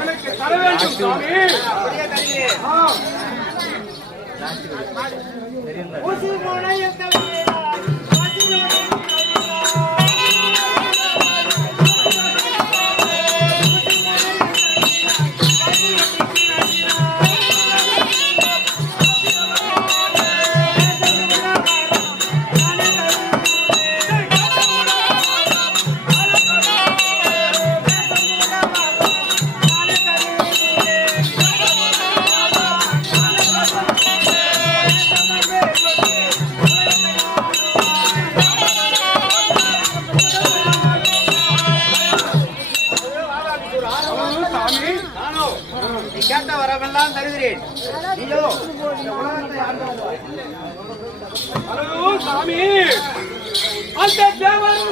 எனக்கு தர வேண்டும் சுவாமி. கேட்ட வரமெல்லாம் தருகிறேன். சாமி அந்த தேவர்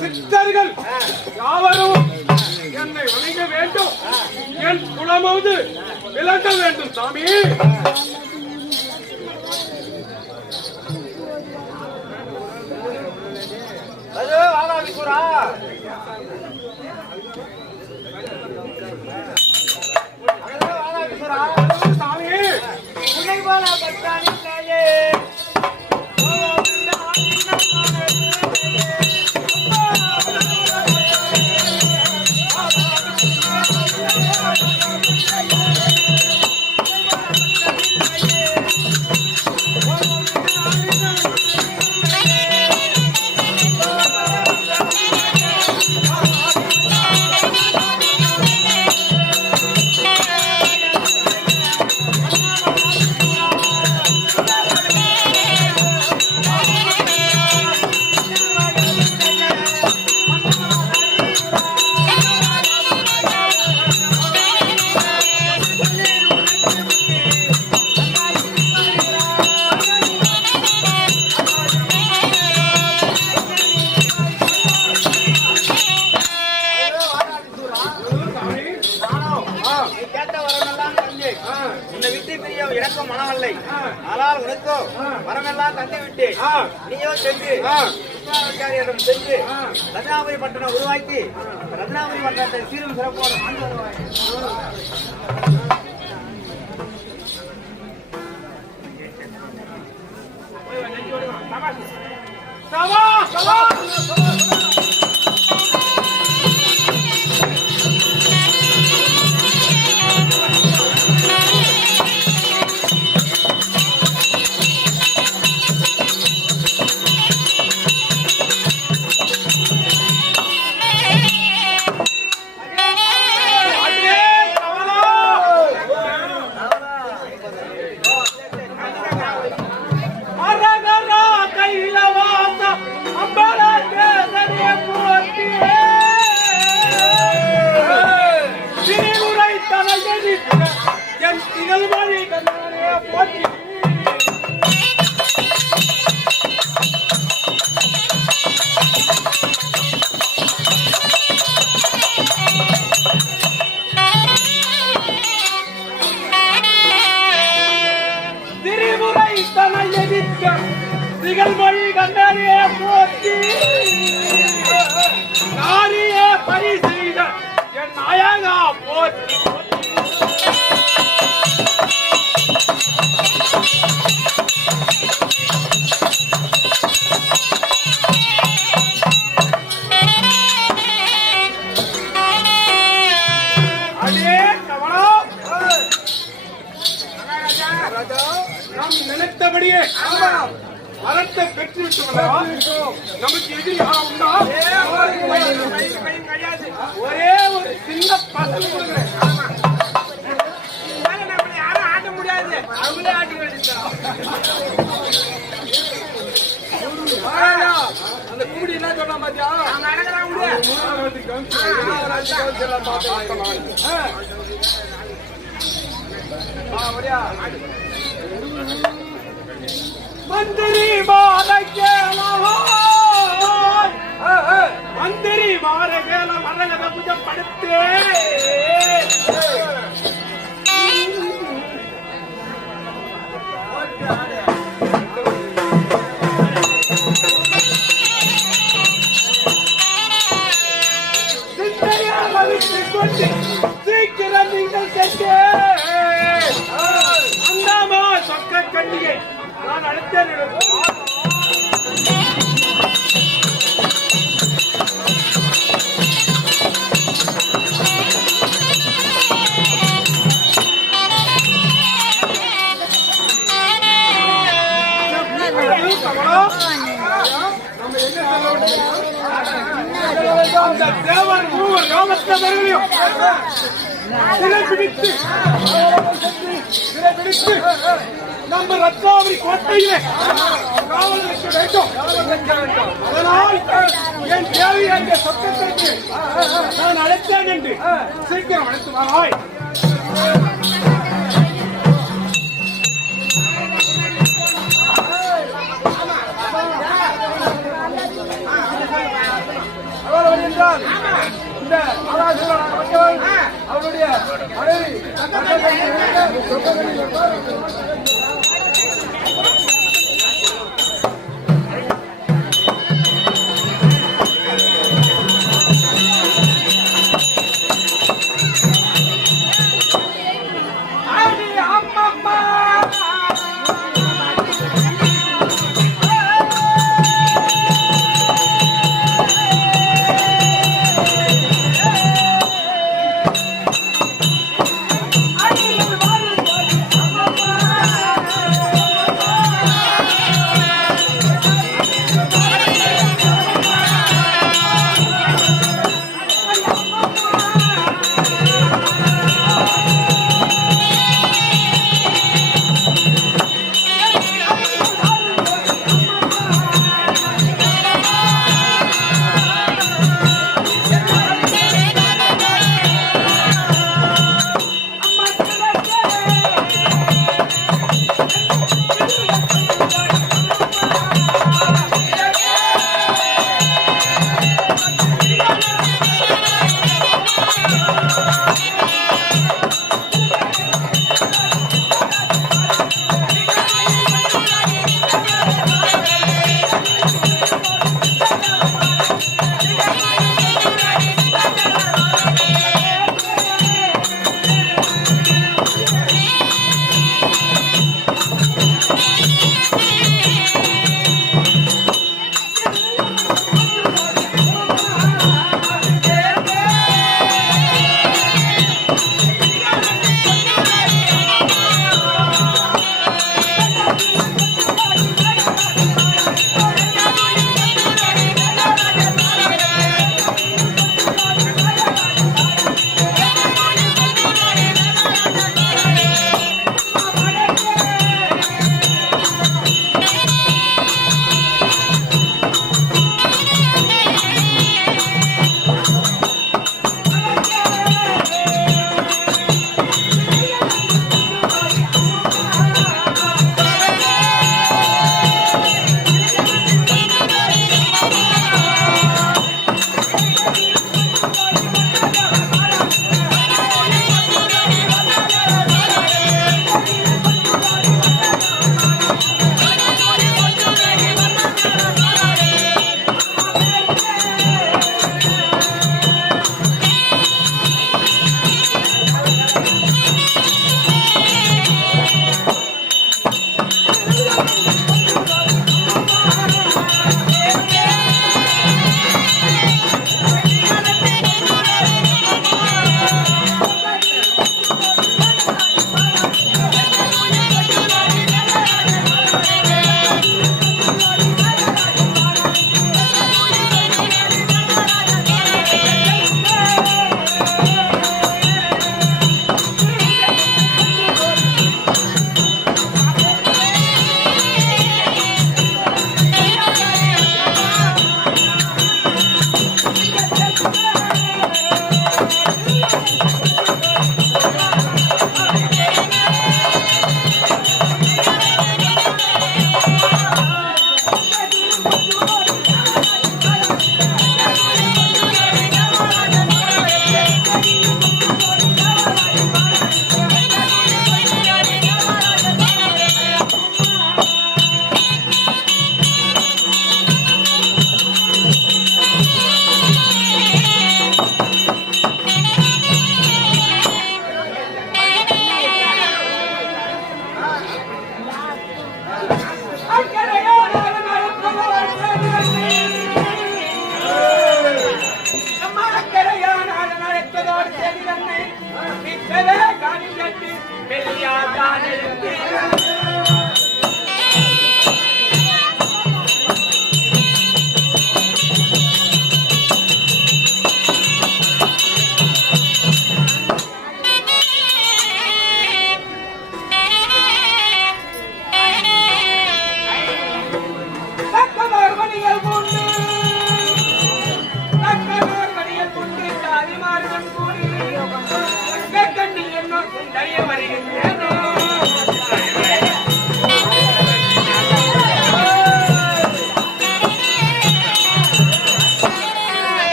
சித்தர்கள் யாவரும் என்னை வணங்க வேண்டும். என் குலமாவது விளங்க வேண்டும் சாமி. வரமெல்லாம் தந்து விட்டு நீயோ சென்று சென்று ரத்னாபுரி பட்டணம் உருவாக்கி ரத்னாபுரி பட்டணத்தை சீரும் சிறப்போடு ஆண்டு திகழ்மொழி கண்டாரியே போற்றி நாரியே பரி செய்த என் நாயகா போற்றி நினைத்தபடியே வரத்தை பெற்று விட்டோம். நமக்கு எதிரி யாரா உண்டா? ஒரே ஒரு சின்ன பசங்க கொடுக்குறேன். யாரும் ஆட்ட முடியாது, அவங்களே ஆட்டி வேண்டியதான். அந்த கூடி என்ன சொன்னா பாத்தியா? மந்திரி மந்திரி மாறகேல மரகத புஜப்படுத்தே சீக்கிரம் நீங்கள் சென்று அந்தாமா சொக்க கண்டிகை நான் அடுத்தேன். அந்த தேவன் மூவர் யோகத்தவர்களையும் பிடித்து நம்ம ரத்னாவரி கோட்டையிலே காவல் வைக்க வேண்டும். அதனால் என் தேவையான சத்தத்திற்கு நான் அழைத்தேன் என்று சீக்கிரம் அழைத்து வராய். இந்த அவருடைய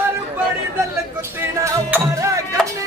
ஒரு படி தள்ள குத்தினா கண்ணு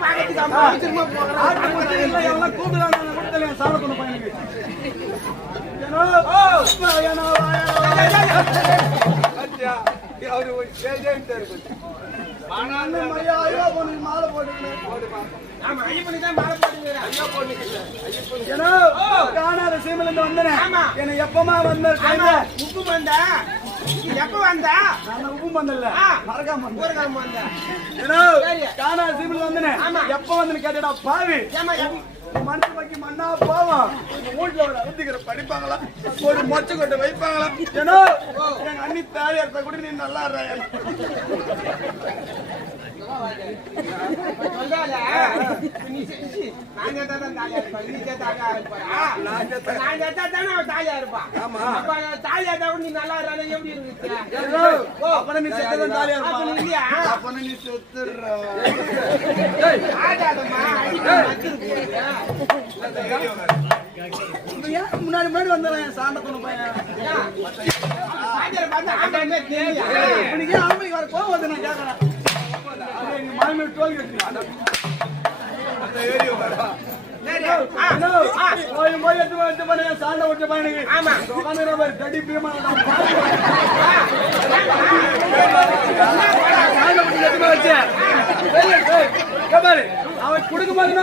பாக்கிறதுக்கு அம்மா திரும்ப போறேன் ஆட்டு மச்சி இல்ல எவனா கூப்பிடுறானே கொடுத்தல சாண கொண்டு பையனுக்கு ஏனோ ஏனோ அத்தியா அவரு ஏஜென்ட் இருக்கு ஆனாலும் மரியா ஐயோ பொண்ணுக்கு மாலை போட்டுக்கணும் போடுமா ஆமா ஐயப்பனுக்கு தான் மாலை போடுறேன் ஐயா பொண்ணுக்கு ஐயப்பன் ஏனோ காணாத சீமையில இருந்து வந்தனே ஆமா. என்ன எப்பமா வந்த ஆமா உப்பு வந்தா எப்ப வந்தா நான் உப்பு வந்தல்ல ஆ. மறக்காம வந்தேன் ஊர்காரம் வந்தா ஏனோ சரி. காணாத சீமையில வந்தனே ஆமா. எப்ப வந்து கேட்டடா பாவி ஏமா மனசு வைக்க மண்ணா போவோம் வீட்டுல ஒரு அழுத்திக்கிற படிப்பாங்களா ஒரு மொச்சை கொட்டை வைப்பாங்களா ஏனோ எங்க அண்ணி தாலி எடுத்த கூட நீ நல்லா சொல்றால நீ நான் தான் தாலியா இருப்பா நீ தாலியா இருப்பா நான் தானே அவன் தாலியா இருப்பா ஆமா. அப்ப தாலியா தான் நீ நல்லா இருந்தா எப்படி இருக்கு ஏனோ அப்பன நீ செத்ததான் தாலியா அப்ப நீ இருப்பா இல்லையா அப்பன நீ செத்துற ஆடாதம்மா அடிக்க வச்சிருக்கு ஏன் முன்னாடி முன்னாடி வந்தேன் சாண்ட கொண்டு பையன் சாயந்தரம் பார்த்து ஆண்டாமே தெரியா இன்னைக்கு ஆம்பளை வர கோவம் வந்து நான் கேட்கறேன் எங்க மாமி டோல் கட்டி அந்த ஏரியா வரா போய் போய் எடுத்து பண்ண சாண்ட விட்டு பையனுக்கு ஆமா. உட்காந்து பாரு தடி பீமா சாண்ட விட்டு எடுத்து வச்சேன் பாரு அவன் குடுக்க மாதிரி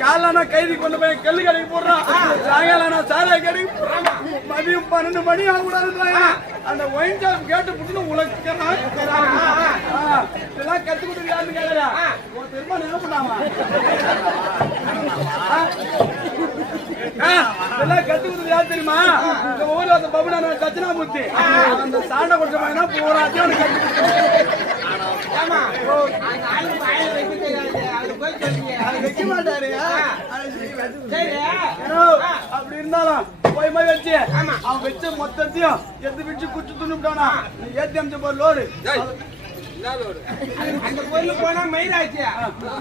காலானா கைதி கொண்டு போய் கல்லு கடைக்கு போடுறான் சாயங்காலம் சாராய கடைக்கு மதியம் 12 மணி ஆகக்கூடாதுன்றாங்க அந்த ஒயின் ஷாப் கேட்டு புட்டு உழைக்கிறான் இதெல்லாம் கத்து கொடுத்து யாருன்னு கேட்கறா ஒரு பெருமா நினைப்படாமா இதெல்லாம் கத்து கொடுத்து யாரு தெரியுமா இந்த ஊர்ல அந்த பபுனா தட்சிணாமூர்த்தி அந்த சாண்ட கொடுத்த பையனா போராட்டம் ஆமா அந்த ஆயிரம் ஆயிரம் வைக்க தெரியாது அது போய் சொல்றீங்க அது வைக்க மாட்டாரு சரி அப்படி இருந்தாலும் போய் போய் வச்சு ஆமா. அவன் வச்ச மொத்தத்தையும் எது வச்சு குச்சி துணுட்டானா நீ ஏத்தி அமைச்ச போற லோடு அந்த பொருள் போனா மயிலாச்சு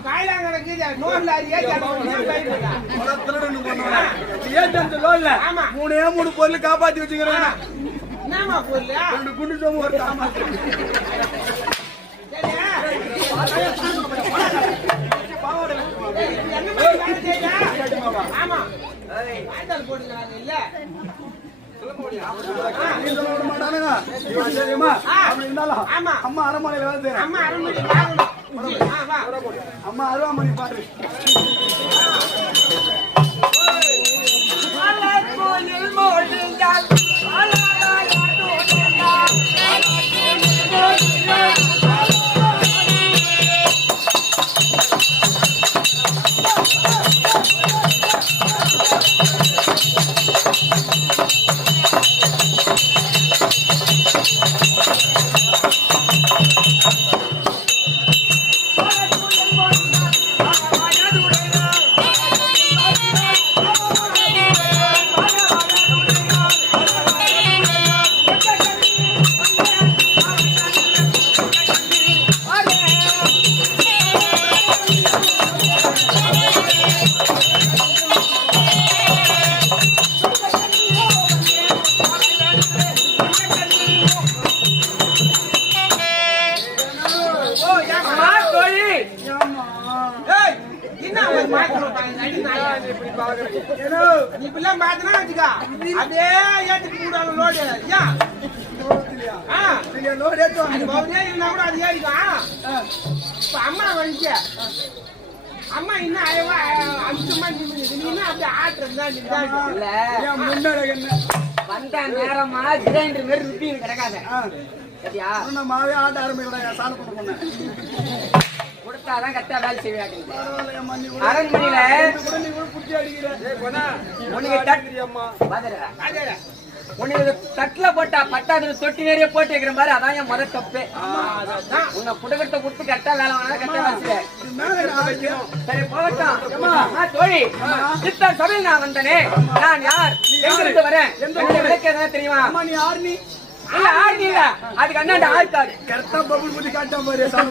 காயிலாங்கடக்கு நோன்ல ஏத்தி திருடனு பண்ணுவான் ஏத்தி அமைச்ச லோடுல ஆமா. 3 பொருள் காப்பாத்தி வச்சுக்கிறேன் என்னமா பொருள் 2 குண்டு சோமு ஒரு காமாத்தி என்ன மாதிரி வேலை செய்யா ஆமா வாய்த்தால் போட்டுக்கிறாங்க இல்ல நீ சொல்ல விட மாட்டானுங்க இவன் தெரியுமா அப்படி இருந்தாலும் ஆமா. அம்மா அரண்மனையில வந்து அம்மா அரண்மனை வாங்கணும் வா அம்மா அருவாமணி பாரு இப்பெல்லாம் பாத்தனா வச்சுக்கா அதே ஏத்தி கூடாது லோடு ஏன் லோடு ஏற்றுவாங்க அது பவுடே இருந்தா கூட அது ஏறிக்கும் இப்ப அம்மா வந்துச்சு அம்மா இன்னும் அம்சமா நின்று நீ இன்னும் அப்படியே ஆட்டுறதுதான் என் முன்னாடி என்ன வந்த நேரமா கிரைண்டர் மாதிரி ருட்டின்னு கிடக்காத சரியா நான் மாவே ஆட்ட ஆரம்பிக்கிறேன் சாண கொண்டு போனேன் கொடுத்தாதான் கரெக்டா வேலை செய்வாங்க பரவாயில்ல அம்மா நீ அரண்மனையில கூட நீ கூட புத்தி அடிக்கிற உனக்கு தட்டுல போட்டா பட்டாது தொட்டி நிறைய போட்டு வைக்கிற மாதிரி அதான் என் முதல் தப்பு உன்னை புடகத்தை கொடுத்து கரெக்டா வேலை வாங்கினா கரெக்டா வேலை சரி போகட்டும் தோழி சித்தர் சபையில் நான் வந்தனே நான் யார் எங்கிருந்து வரேன் என்னுடைய விளக்கு எதாவது தெரியுமா அம்மா நீ யார் நீ இல்ல ஆர்னி இல்ல அதுக்கு அண்ணாண்ட ஆழ்த்தாரு கரெக்டா பபுள் புத்தி காட்டா மாதிரி சாண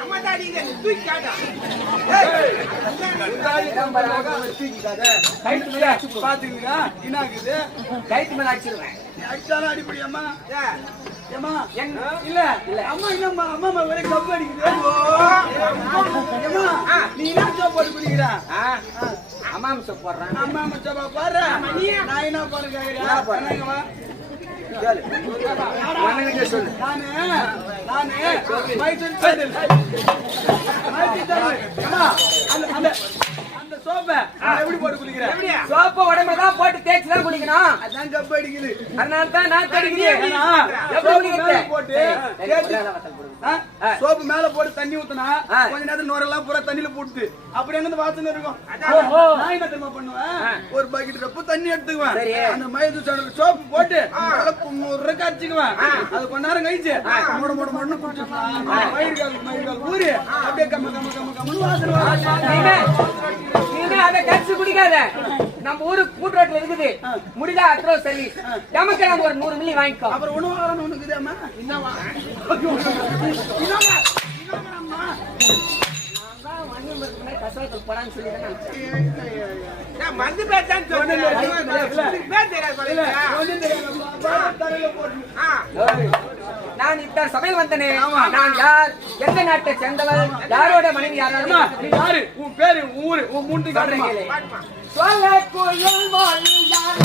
அம்மா தாடி தூக்கி காட்டா கைட்டு பாத்துக்கீங்களா என்ன ஆகுது கைத்து மேல அடிச்சிருவேன் அடிச்சாலும் அடிப்படி அம்மா ஏமா எங்க இல்ல இல்ல அம்மா என்னம்மா அம்மா ஒரே கப்பு அடிக்குது ஏமா நீ என்ன சோப் போட்டு குடிக்கிற அம்மா சோப் போடுறேன் அம்மா சோப்பா பாரு நான் என்ன போட கேக்குறேன் சொல்லு நானு மைசூர் பேரு அந்த சோப்பை எப்படி போட்டு குடிக்கிறேன் சோப்பை உடம்புல தான் போட்டு தேய்ச்சி தான் குளிக்கணும் அதான் கப்பு அடிக்குது அதனால தான் நான் கடிக்கிறேன் போட்டு சோப்பு மேல போட்டு தண்ணி ஊத்துனா கொஞ்ச நேரத்துல நோரெல்லாம் பூரா தண்ணியில போட்டு அப்படி எங்க வாசனை இருக்கும் நான் என்ன தெரியுமா பண்ணுவேன் ஒரு பக்கெட் கப்பு தண்ணி எடுத்துக்குவேன் அந்த மைசூர் சோப்பு போட்டு முறைக்கு அடிச்சுக்குவேன் அது கொஞ்ச நேரம் கழிச்சு மூட மூட மூடன்னு குடிச்சுக்கலாம் மயிர்கால் ஊறி அப்படியே கம்ம கம்ம கம்ம கம்மன்னு வாசனை நீங்க அதை கடிச்சு குடிக்காத நம்ம ஊரு கூட்டுரோட்ல இருக்குது முடிஞ்சா அட்ரோ சர்வீஸ் நமக்கு நம்ம ஒரு 100 மில்லி வாங்கிக்கோ அப்புறம் உணவு ஒண்ணுக்குதாமா என்னவா நான் இப்ப சமையல் வந்தனே நான் யார் எந்த நாட்டை சேர்ந்தவர் யாரோட மனைவி யாராவது நீ யாரு உன் பேரு ஊரு உன் மூன்று காட்டுறீங்களே சொல்ல கோயில் யார்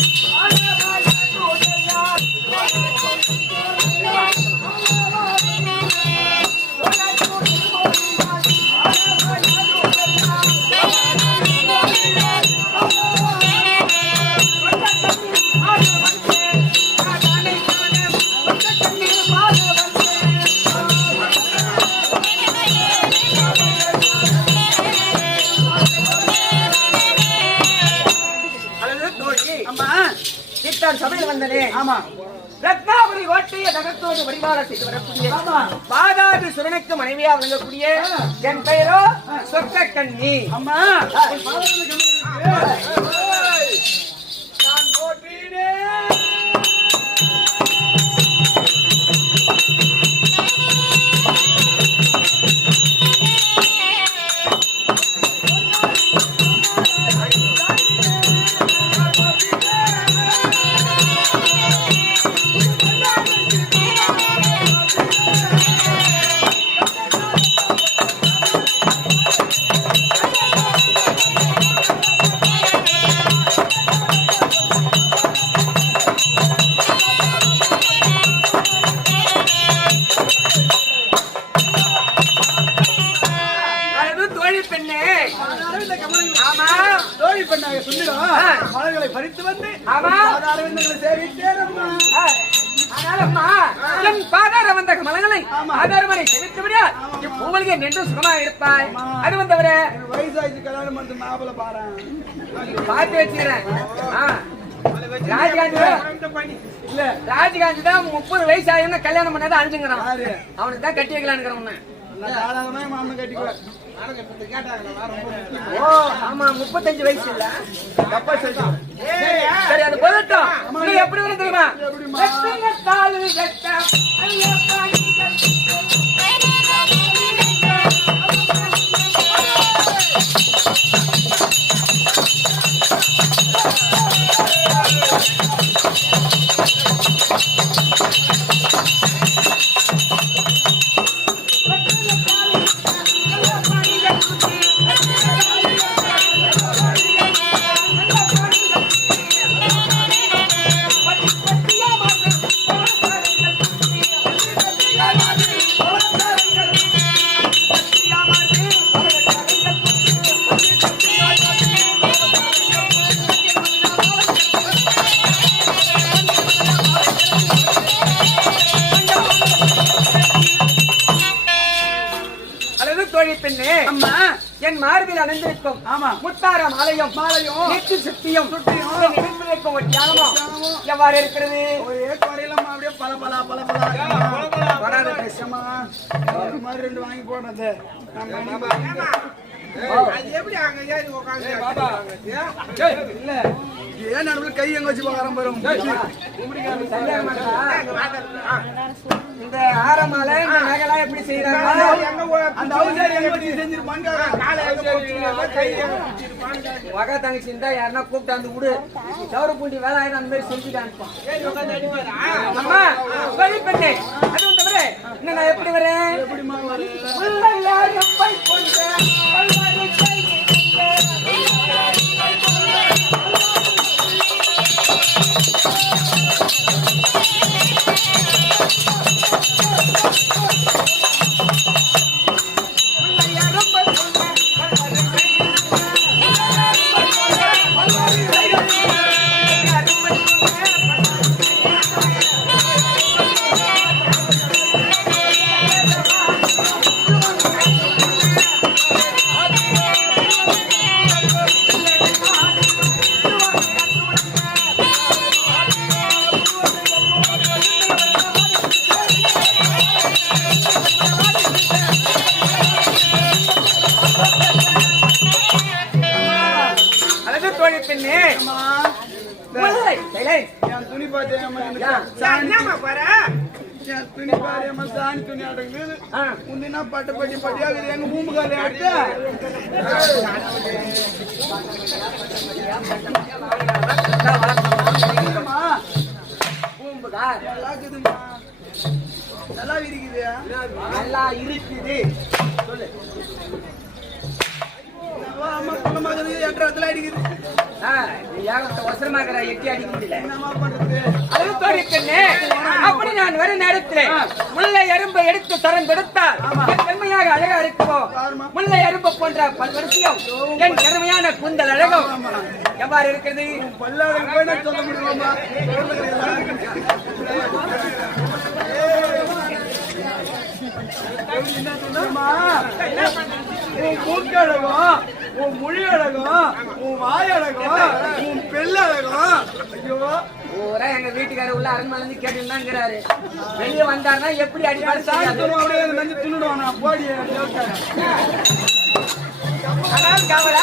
சபையில் வந்தனே ஆமா ரத்னாபுரி ஓட்டிய தகத்தோடு வழிபாடு செய்து வரக்கூடிய பாதாதி சுரனுக்கு மனைவியா விளங்கக்கூடிய என் பெயரோ சொக்க கண்ணி அம்மா நான் போட்டினேன் மலர்களை பறித்து வந்து பாதார வந்த மலங்களை ஆதாரமனை செலுத்தவிட பூவலிகை நின்று சுகமா இருப்பாய் அது வந்தவர வயசாச்சு கல்யாணம் பண்ணி மாப்பிள்ள பாரு பார்த்து வச்சுக்கிறேன் ராஜகாந்தி தான் 30 வயசு ஆகுதுன்னா கல்யாணம் பண்ணாத அழிஞ்சுங்கிறான் அவனுக்கு தான் கட்டி வைக்கலான்னு ஆமா 35 வயசு இல்ல சரி அது போதட்டும் நீ எப்படி வரும் தெரியுமா என் மார்பில் அணிந்திருக்கும் முத்தார மாலையும் நெற்றி சுத்தியும் இருக்கும் ஒரு தியாகமும் எவ்வாறு இருக்கிறது ஒரே குறையிலமா அப்படியே பல பல பல பல மாதிரி 2 வாங்கி போடுறது எப்படி அங்க ஏறி உட்கார்ந்து இல்ல ஏன் நடுவில் கை எங்க வச்சு பார்க்கறேன் பாருங்க. சரியா மாட்டா? இந்த ஆரமால இந்த நகைலாம் எப்படி செய்யறாங்க? அந்த அவசாரி எங்க வச்சு செஞ்சிருப்பாங்க. மகா தங்கச்சி இருந்தா யாருன்னா கூப்பிட்டு வந்து விடு, சவர பூண்டி வேலை ஆயிரம் அந்த மாதிரி செஞ்சுட்டு அனுப்பான். அம்மா வழி பெண்ணே, அதுவும் தவிர இன்னும் நான் எப்படி வரேன்? உள்ள யாரும் பை கொண்ட பல்வாறு கை என் துணி பாத்தியம்மா, என் துணி பாரியம்மா சாணி துணி அடங்குது. முந்தினா பட்டு பட்டி பட்டியாகுது. எங்க பூம்புகாரி எடுத்து நல்லா இருக்குது. நல்லா இருக்குது. சொல்லு. அம்மா குணமாகுது. எட்டத்துல அடிக்குது. அவசரமாக எட்டி அடிக்கிறீங்களே. என்னம்மா பண்றது? அது தோழிக்கண்ணே, அப்படி நான் வர நேரத்தில் முல்லை எறும்பை எடுத்து தரம் கொடுத்தால் செம்மையாக அழகா இருக்குமோ? முல்லை எறும்பு போன்ற பல்வரிசையும் என் திறமையான கூந்தல் அழகும் எவ்வாறு இருக்கிறது? பல்லாடு போய் சொல்ல முடியுமா? என்ன சொன்னமா? உன் மூக்கழகம், உன் மொழி அழகம், உன் வாயழகம், உன் பெல்லழகம். ஐயோ, ஊரா எங்க வீட்டுக்காரர் உள்ள அரண்மனை கேட்டுருந்தாங்கிறாரு. வெளியே வந்தாருன்னா எப்படி அடிப்பாரு? அப்படியே நஞ்சு துண்ணுடுவான். போடி ஆனால் கவலை